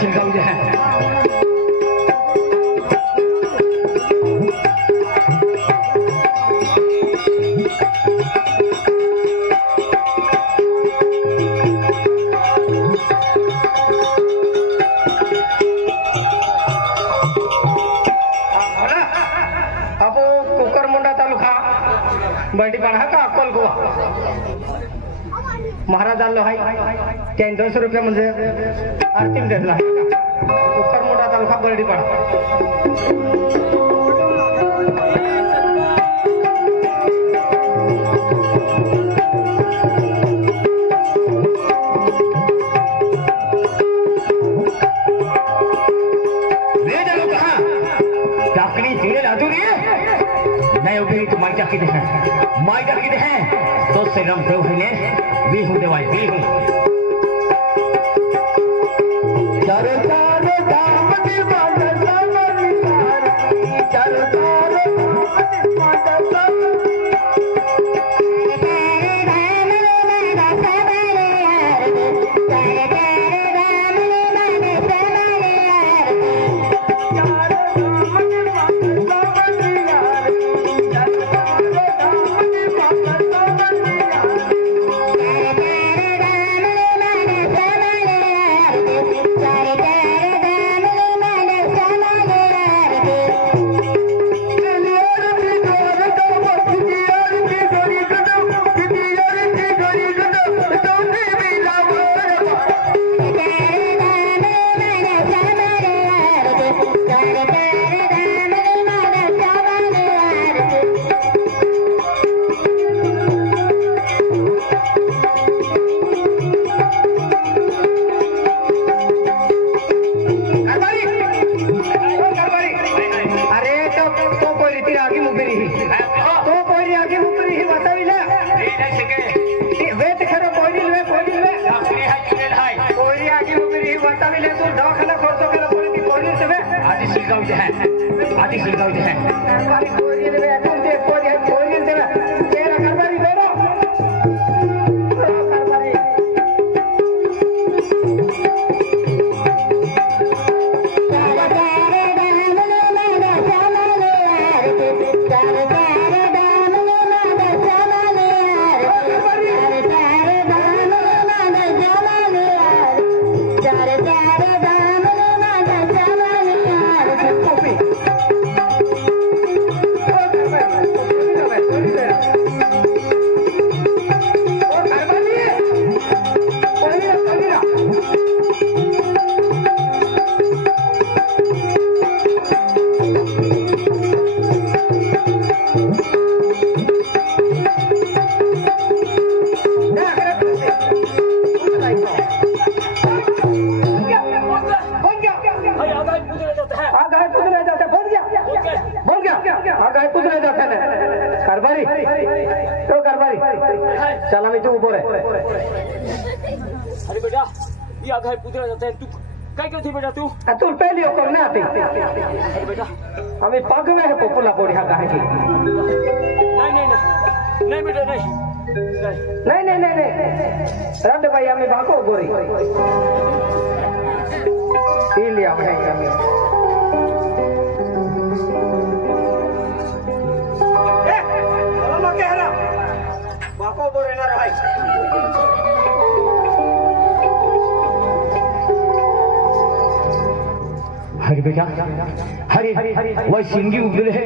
शिलगाव जे है बंडीपाड़ा का अक्कल गोवा महाराज आलो हाय त्या 200 रुपया म्हणजे आरती देतला उपर मोठा तालुका बर्डीपाड़ा ले जाओ कहां डाकनी जीने लादू रे नहीं उभी तो माइका की है माइका की है तो से रम देव है भी हूं देवाई भी हूं चारों चारों धाम दीवाना समनिकार चारों चारों धाम दीवाना आदि शिलगाव जे है सलामी तू ऊपर है अरे बेटा ये आधा पुतला जाता है तू काय करती बेटा तू तू पहले ओकर ना आती अरे बेटा हमें पग में है पोपुला बोढ़िया काहे की नहीं बेटा नहीं रंड भाई हमें बाको बोरी ई लिया मैं हरी बेटा हरी वह सिंगी उगले है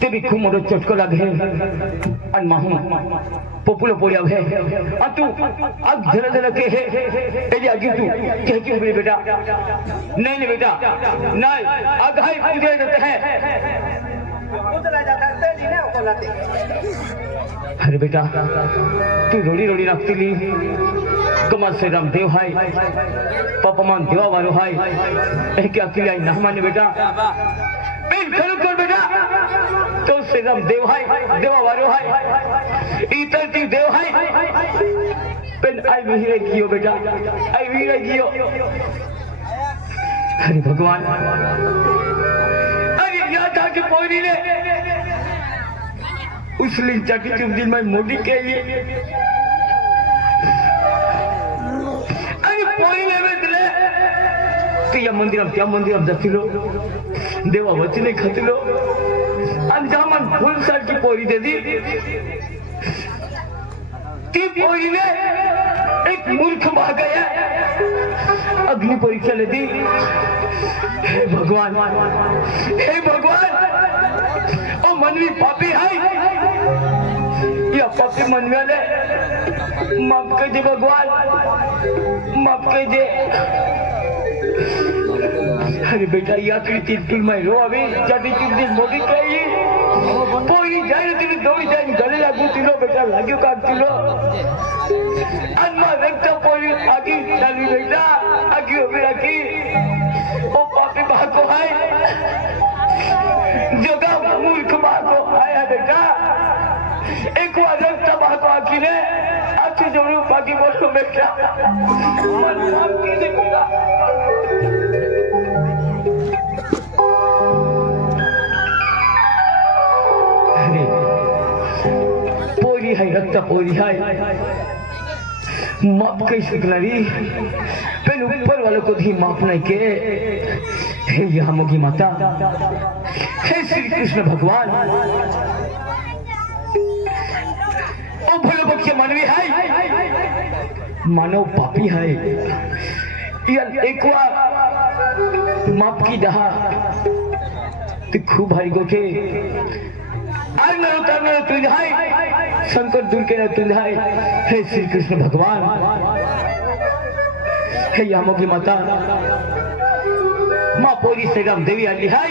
ते भी खूब मोर चटको लगे अन माहू पोपुलो पोड़िया है अ तू अब धीरे धीरे के है एली आगे तू कह क्यों उगले बेटा नहीं बेटा नहीं अब हाई पूजे जाते हैं उतला जाता है तेली ने उतलाते अरे बेटा तू रोड़ी रोड़ी रखती ली कमल से राम देव हाय पापमान देवा वालो हाय ए क्या किया ना माने बेटा पेन खरो कर बेटा तो से राम देव हाय देवा वालो हाय इतर ती देव हाय पेन आई वीरे कियो बेटा आई वीरे कियो अरे भगवान अरे याद आ के पोरी ने उस लिंचा की चुप दिन में मोटी के लिए अरे पोरी ले बेटले तो या मंदिर त्या मंदिर जातिलो देवा वचने खातिलो आणि जामन फुल सारखी पोरी दे दी ती पोरीने एक मूर्ख भाग गया अग्नि परीक्षा ले दी। हे भगवान ओ मनवी पापी है या पापी मनव्याले माफ कर दे भगवान, माफ कर दे। अरे बेटा या कृति तुल मैं रो अभी जाती तुझे मोटी कही कोई जाए तुझे दौड़ी जाए गले लागू तिलो बेटा लाग्यो काट तिलो अन्ना रक्त कोई आगे चली बेटा आगे हो गया की ओ पापी बाको है जगह मूर्ख बाको आया बेटा एक बार रक्त बाको आकी ने अच्छी जरूर बाकी बोलो बेटा मन माफ की दे बेटा। पोरी है रक्त पोरी है माफ कैसे करी पहले ऊपर वालों को भी माफ नहीं के। हे यामोगी माता, हे श्री कृष्ण भगवान, ओ भोले बच्चे मानवी है मानव पापी है एक बार माफ की दहा तो खूब भारी गोटे आज न उतारना तुझाई संकट दूर के न तुझाई। हे श्री कृष्ण भगवान, हे यामोगी माता, माँ पोरी से राम देवी आली हाय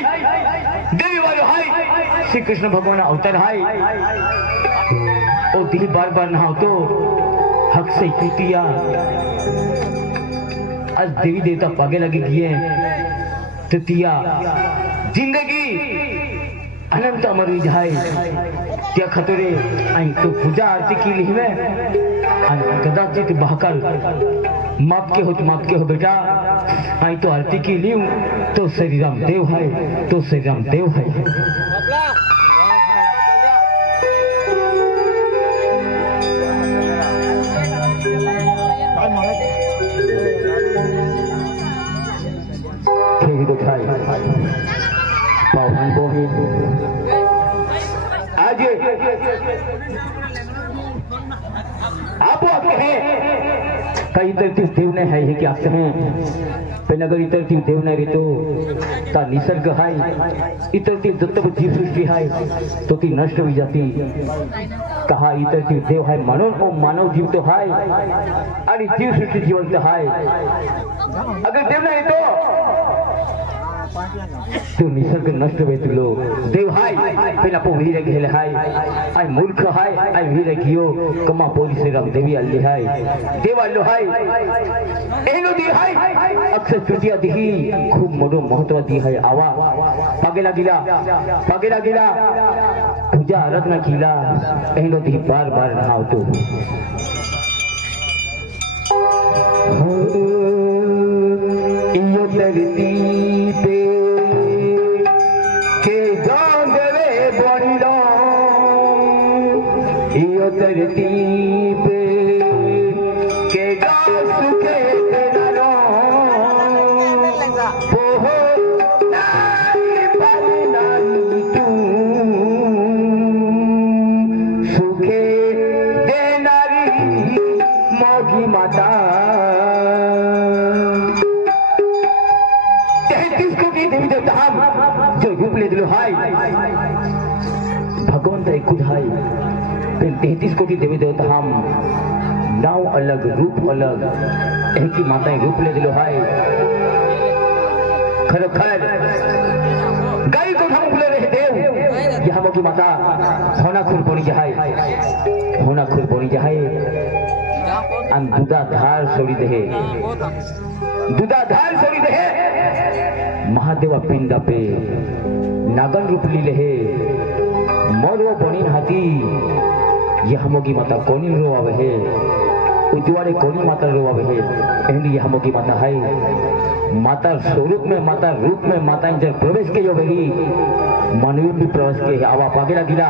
देवी वालो हाय श्री कृष्ण भगवान अवतार हाय ओ दी बार बार नहाओ तो हक से पीतिया आज देवी देवता पागे लगे किए तो तिया जिंदगी अनंत अमर जाए त्या खतरे आई तो पूजा आरती की ली में कदाचित बहकल माप के हो बेटा आई तो आरती की ली तो श्री राम देव है तो श्री राम देव है। आज आप कई तरती देव ने है क्या कहें नगर इतरती देव ने ऋतु ता निसर्ग है इतरती जब जीव सृष्टि है तो ती नष्ट हो जाती कहा इतरती देव है मानव जीव तो है और जीव सृष्टि जीवन है अगर देव ने तो निसर्ग नष्ट वे तुलो देव हाय पहला पो वीर घेले हाय आई मूर्ख हाय आई वीर कियो कमा पोरी से राम देवी अल्ली हाय देवालो हाय एनो दी हाय अक्षर तृतीया दी खूब मोडो महत्व दी है आवा पागेला गिला पूजा आराधना कीला एनो दी बार बार नहाओ तो इयो धरती पे के गांव वे बनिलो इयो धरती पे के गांव सुखे तेरा ओहो नारी पालनानी तू सुखे देनारी मोगी माता जो रूप ले दिलो हाय भगवंत एक खुद हाय 33 कोटि देवी देवता हम नाव अलग रूप अलग एक ही माताएं रूप ले दिलो हाय खर गाय को हम बुले रहे देव यहाँ की माता होना खुर बनी जाए अन दुदा धार छोड़ी दे महादेवा पिंडा पे नागन रूप ली ले मोरो बनी हाथी यह मोगी माता कोनी रो आवे है उज्जवाड़े कोनी माता रो आवे है एंडी यह मोगी माता है माता स्वरूप में माता रूप में माता इंजर प्रवेश के जो बेरी मानवी भी प्रवेश के आवा पागेला गिला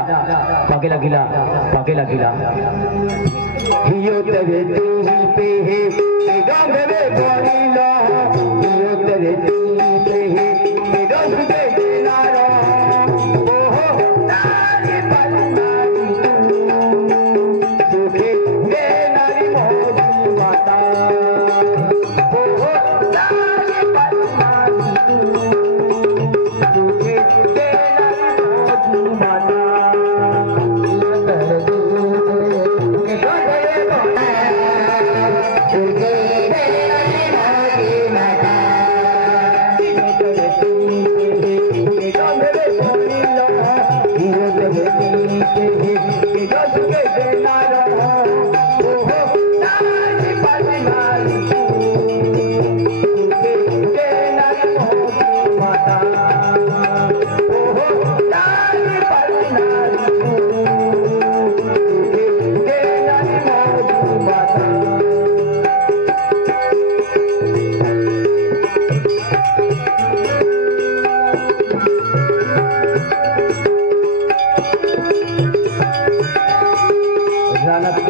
हियो तेरे तू ही पे है गांव में बोली लो हियो तेरे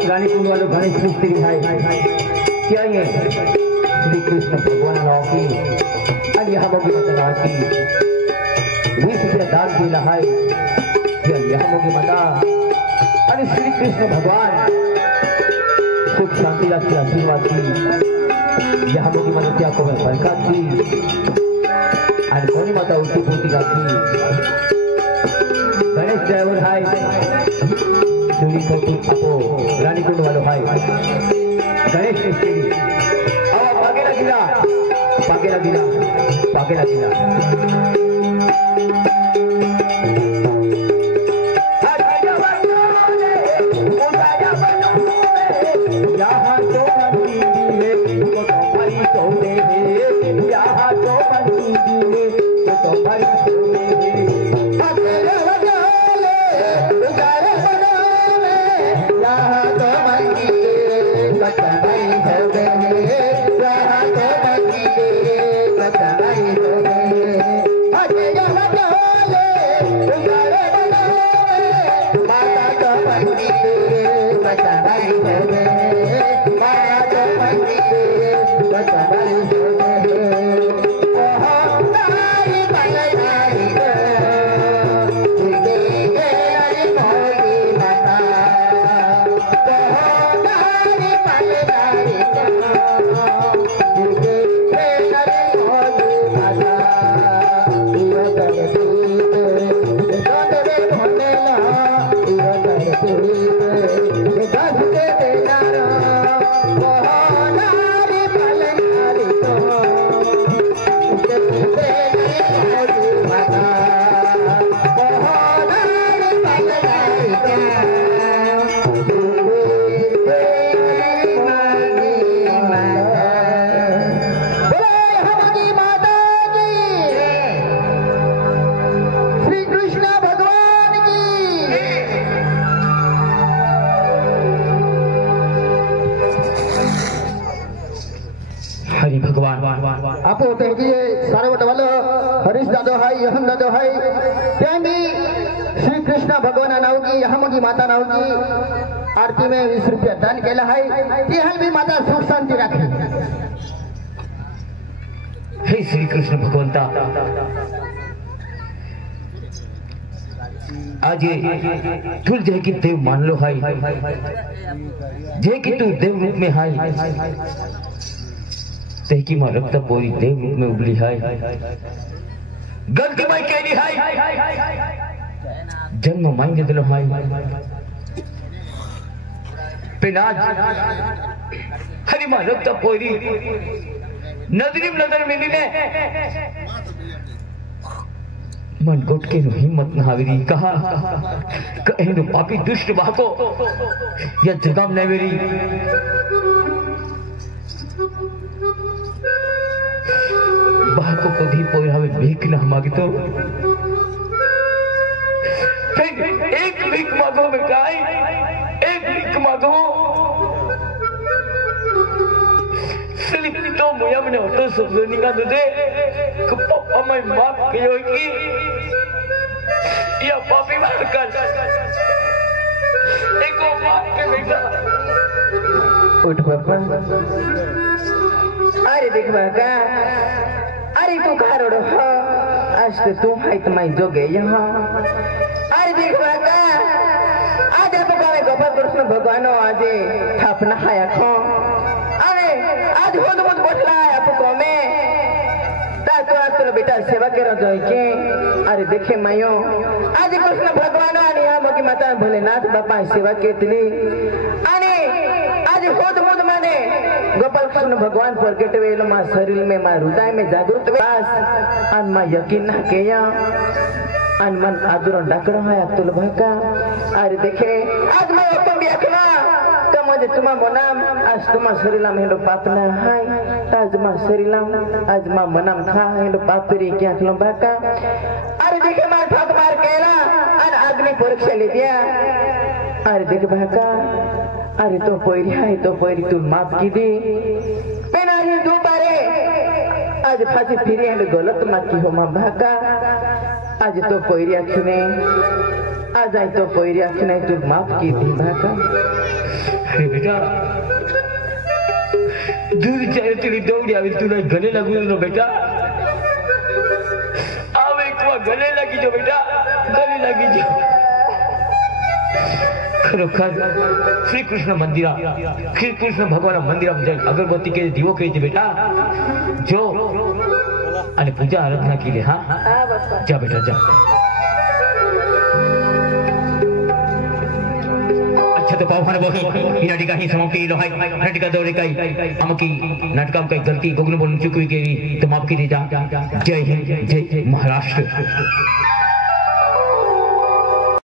रानी कुंड वालों गणेश मिस्त्री भाई क्या ये श्री कृष्ण भगवान राव की और यहाँ मोगी माता राव की 20 रुपया दान दिला है यहाँ मोगी माता और श्री कृष्ण भगवान सुख शांति की आशीर्वाद की यहाँ मोगी माता क्या को बरकत की और कौन माता उल्टी फूटी की गणेश ड्राइवर भाई चूड़ी खोटी आपो रानी कुंड वालों भाई गणेश मिस्त्री अब पागे लगिला आपो तेंगिए सारे वटवालो हरीश दादो है यहन दादो है तेंगी श्री कृष्ण भगवान नाव की यहाँ मोगी माता नाव की आरती में 20 रुपया दान केला है यह भी माता सुख शांति रखे हे श्री कृष्ण भगवंता आज तुल जय की देव मान लो है जय की तू देव रूप में है की मां रक्त पूरी देव रूप में उबली है गलती माई केली है जन्म मांगे दिलो है पिनाज हरी मां रक्त पूरी नजरिम नजर मिली ने मन गोट के हिम्मत न हावेरी कहा कहे पापी दुष्ट बाको या जगम ने मेरी बाको को भी पोई हमें भीख न मांगतो एक भीख मांगो में गाय एक भीख मांगो सिलिप तो मुया मने होतो शब्द निकाल दे पापा मैं माफ कियो की या पापी मार कर एको माफ के बेटा उठ पापा अरे देख बाका अरे तू कहा रोडो हो आज तो तुम है तुम्हारी जो गए यहाँ अरे देख बाका आज तो कहे गोपाल कृष्ण भगवान आज थापना खाया खो अरे आज खुद मुझ बोला है आपको में तो आज तो बेटा सेवा के रह जाए के अरे देखे मायो आज कृष्ण भगवान आनी हम की माता भोलेनाथ बापा सेवा के इतनी अरे आज खुद मुझ माने गोपाल कृष्ण भगवान प्रकट वेलो मां शरीर में मां हृदय में जागृत वास अन मां यकीन ना केया अन मन आदुरन डाकड़ा है अतुल भाका अरे देखे आज मैं तो भी अखना तो मुझे तुम्हारा मनाम आज तुम्हारा शरीर में हेलो पाप ना है आज मां शरीर आज मां मनाम था हेलो पाप तेरी क्या खलो भाका अरे देखे मां ठाक मार केला अन अग्नि परीक्षा ले दिया अरे देख भाका अरे तो पोरी है तो पोरी तू माफ की दी पेना ही दो बारे आज फांसी फिरी है गलत मत की हो मां भाका आज तो पोरी आखिने आज आई तो पोरी आखिने तू माफ की दी भाका अरे बेटा दूध चाहे तेरी दौड़ी आवे तू गले लगू नो बेटा आवे को गले लगी जो बेटा गले लगी जो खरोखर श्री कृष्ण मंदिरा श्री कृष्ण भगवान मंदिरा जाए अगरबत्ती के दीवो के बेटा जो अने पूजा आराधना के लिए हाँ जा बेटा जा अच्छा तो पावभार बोल ही नाटिका ही समाप्ति लोहाई नाटिका दौरे काई अमकी नाटका में कई गलती गोगन बोलने चुकी के तो माफ की दे जा जय हिंद जय महाराष्ट्र